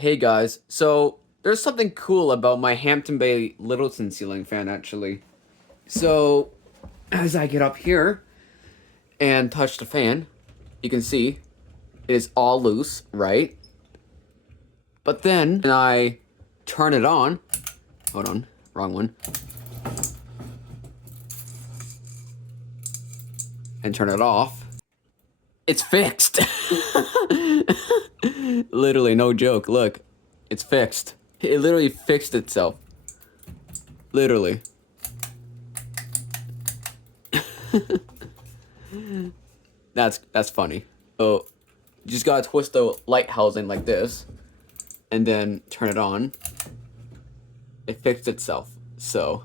Hey guys, so there's something cool about my Hampton Bay Littleton ceiling fan actually. So as I get up here and touch the fan, you can see it is all loose, right? But then when I turn it on, hold on, wrong one, and turn it off, it's fixed. Literally, no joke, look, it's fixed. It literally fixed itself. Literally. That's funny. Oh, you just gotta twist the light housing like this, and then turn it on. It fixed itself. So,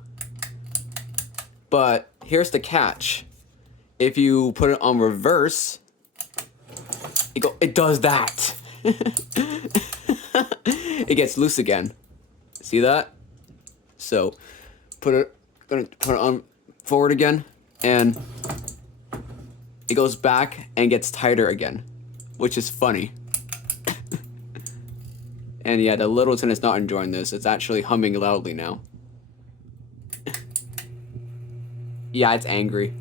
but here's the catch: if you put it on reverse, it does that. It gets loose again. See that? So, gonna put it on forward again, and it goes back and gets tighter again, which is funny. And yeah, the Littleton is not enjoying this. It's actually humming loudly now. Yeah, it's angry.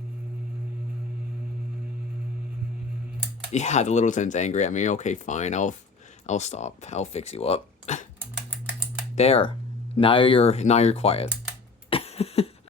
Yeah, the Littleton's angry at me. Okay, fine. I'll stop. I'll fix you up. There. Now you're quiet.